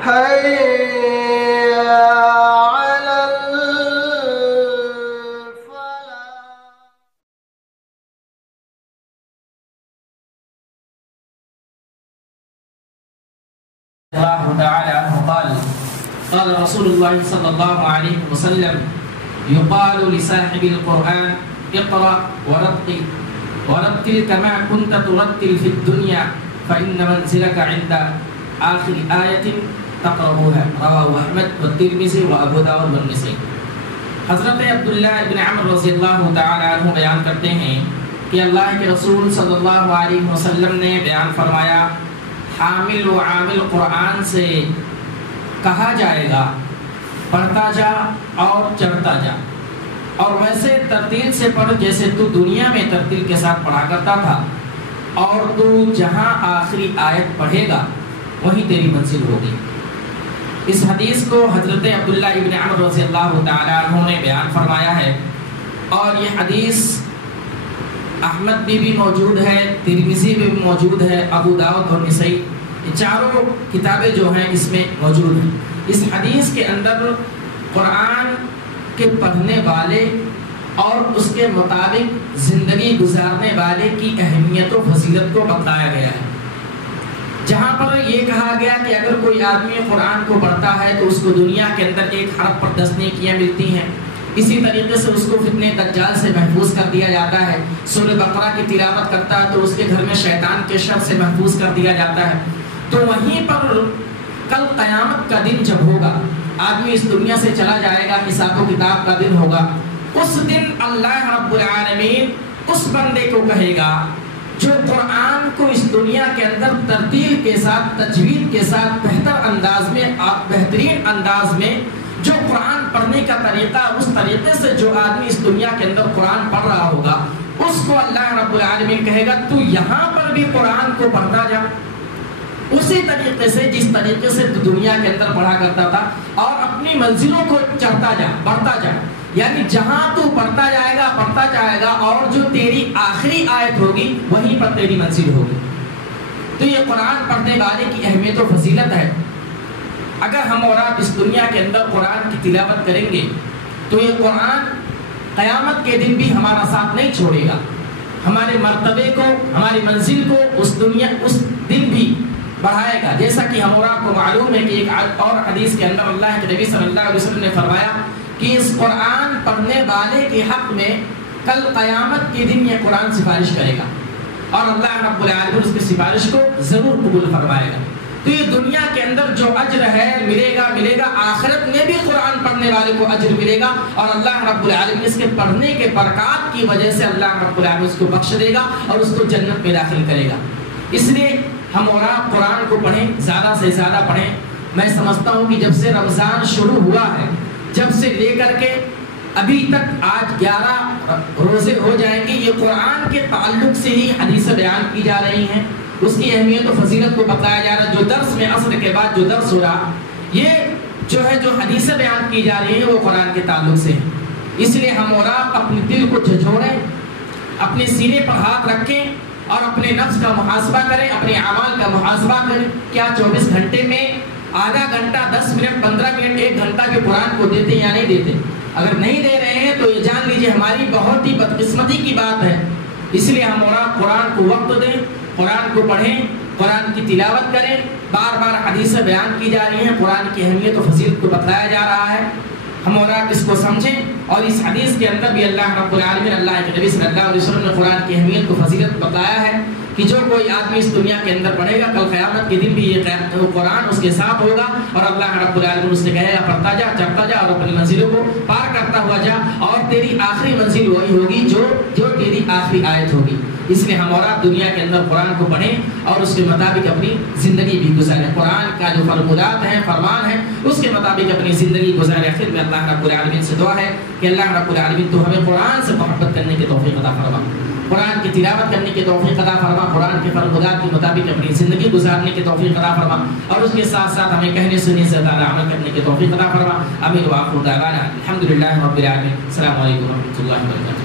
حي على الله تعالى عنه قال رسول الله صلى الله عليه وسلم يقال لصاحب القرآن اقرأ ورتل كما كنت ترتل في الدنيا فإن منزلك عند آخر آية تقرأها رواه أحمد والترمذي وأبو داود والنسائی۔ حضرت عبداللہ ابن عمر رضی اللہ تعالی عنہ بیان کرتے ہیں کہ اللہ کے رسول صلی اللہ علیہ وسلم نے بیان فرمایا، حامل و عامل قرآن سے کہا جائے گا پڑھتا جا اور چڑھتا جا، اور ویسے ترتیل سے پڑھ جیسے تو دنیا میں ترتیل کے ساتھ پڑھا کرتا تھا، اور تو جہاں آخری آیت پڑھے گا وہیں تیری منزل ہوگی۔ اس حدیث کو حضرت عبداللہ ابن عمر رضی اللہ تعالی عنہ نے بیان فرمایا ہے، اور یہ حدیث احمد بھی موجود ہے، ترمذی بھی موجود ہے، ابو داؤد اور نسائی، یہ چاروں کتابیں جو ہیں اس میں موجود ہیں۔ اس حدیث کے اندر قرآن کے پڑھنے والے اور اس کے مطابق زندگی گزارنے والے کی اہمیت و فضیلت کو بتایا گیا ہے، جہاں پر یہ کہا گیا کہ اگر کوئی آدمی قرآن کو پڑھتا ہے تو اس کو دنیا کے اندر ایک حرف پر 10 نیکیاں ملتی ہیں، اسی طریقے سے اس کو فتنہ دجال سے محفوظ کر دیا جاتا ہے، سورہ بقرہ کی تلاوت کرتا ہے تو اس کے گھر میں شیطان کے شر سے محفوظ کر دیا جاتا ہے۔ تو وہیں پر کل قیامت کا دن جب ہوگا، آدمی اس دنیا سے چلا جائے گا، حساب و کتاب کا دن ہوگا، اس دن اللہ رب العالمین اس بندے کو کہے گا جو قرآن کو اس دنیا کے اندر ترتیل کے ساتھ، تجوید کے ساتھ بہترین انداز میں جو قرآن پڑھنے کا طریقہ، اس طریقے سے جو آدمی اس دنیا کے اندر قرآن پڑھ رہا ہوگا، اس کو اللہ رب العالمین کہے گا تو یہاں پر بھی قرآن کو پڑھتا جا، اسی طریقے سے جس طریقے سے تو دنیا کے اندر پڑھا کرتا تھا، اور اپنی منزلوں کو چڑھتا جا، بڑھتا جا، یعنی جہاں تو پڑھتا جائے گا اور جو تیری آخری آیت ہوگی وہیں پر تیری منزل ہوگی۔ تو یہ قرآن پڑھنے والے کی اہمیت و فضیلت ہے۔ اگر ہم اور آپ اس دنیا کے اندر قرآن کی تلاوت کریں گے تو یہ قرآن قیامت کے دن بھی ہمارا ساتھ نہیں چھوڑے گا، ہمارے مرتبے کو، ہماری منزل کو اس دن بھی بڑھائے گا۔ جیسا کہ ہم اور آپ کو معلوم ہے کہ ایک اور حدیث کے اندر اللہ کے نبی صلی اللہ علیہ وسلم نے فرمایا کہ اس قرآن پڑھنے والے کے حق میں کل قیامت کے دن یہ قرآن سفارش کرے گا، اور اللہ رب العالمین اس کی سفارش کو ضرور قبول فرمائے گا۔ تو یہ دنیا کے اندر جو اجر ہے ملے گا، آخرت میں بھی قرآن پڑھنے والے کو اجر ملے گا، اور اللہ رب العالمین اس کے پڑھنے کے برکات کی وجہ سے اللہ رب العالمین اس کو بخش دے گا اور اس کو جنت میں داخل کرے گا۔ اس لیے ہم اور آپ قرآن کو پڑھیں، زیادہ سے زیادہ پڑھیں۔ میں سمجھتا ہوں کہ جب سے رمضان شروع ہوا ہے، جب سے لے کر کے ابھی تک آج 11 روزے ہو جائیں گے، یہ قرآن کے تعلق سے ہی حدیثیں بیان کی جا رہی ہیں، اس کی اہمیت و فضیلت کو بتایا جا رہا ہے۔ جو درس میں عصر کے بعد جو درس ہو رہا، یہ جو حدیثیں بیان کی جا رہی ہیں وہ قرآن کے تعلق سے ہیں۔ اس لیے ہم اور آپ اپنے دل کو جھنجھوڑیں، اپنے سینے پر ہاتھ رکھیں اور اپنے نفس کا محاسبہ کریں، اپنے اعمال کا محاسبہ کریں۔ کیا 24 گھنٹے میں آدھا گھنٹہ، 10 منٹ، 15 منٹ، 1 گھنٹہ کے قرآن کو دیتے یا نہیں دیتے؟ اگر نہیں دے رہے ہیں تو یہ جان لیجیے ہماری بہت ہی بدقسمتی کی بات ہے۔ اس لیے ہم اور آپ قرآن کو وقت دیں، قرآن کو پڑھیں، قرآن کی تلاوت کریں۔ بار بار حدیثیں بیان کی جا رہی ہیں، قرآن کی اہمیت و فضیلت کو بتلایا جا رہا ہے، ہم اور آپ اس کو سمجھیں۔ اور اس حدیث کے اندر بھی اللہ رب العالمین، اللہ کے نبی صلی اللہ علیہ وسلم نے قرآن کی اہمیت کو فضیلت بتلایا ہے کہ جو کوئی آدمی اس دنیا کے اندر پڑھے گا، کل قیامت کے دن بھی یہ قرآن اس کے ساتھ ہوگا، اور اللہ رب العالمین اس سے کہے گا پڑھتا جا، چڑھتا جا، اور اپنی منزلوں کو پار کرتا ہوا جا، اور تیری آخری منزل وہی ہوگی جو تیری آخری آیت ہوگی۔ اس لیے ہم اور آپ دنیا کے اندر قرآن کو پڑھیں اور اس کے مطابق اپنی زندگی بھی گزاریں۔ قرآن کا جو فرمودات ہیں، فرمان ہے، اس کے مطابق اپنی زندگی گزاریں۔ آخر میں اللہ رب العالمین سے دعا ہے کہ اللہ رب العالمین تو ہمیں قرآن سے محبت کرنے کی توفیق عطا فرما، قرآن کی تلاوت کرنے کی توفیق عطا فرما، قرآن کے فرمودات کے مطابق اپنی زندگی گزارنے کی توفیق عطا فرما، اور اس کے ساتھ ساتھ ہمیں کہنے سننے سے زیادہ عمل کرنے کی توفیق عطا فرما۔ آمین وآخر دعوانا الحمدللہ رب العالمین۔ السلام علیکم ورحمۃ اللہ وبرکاتہ۔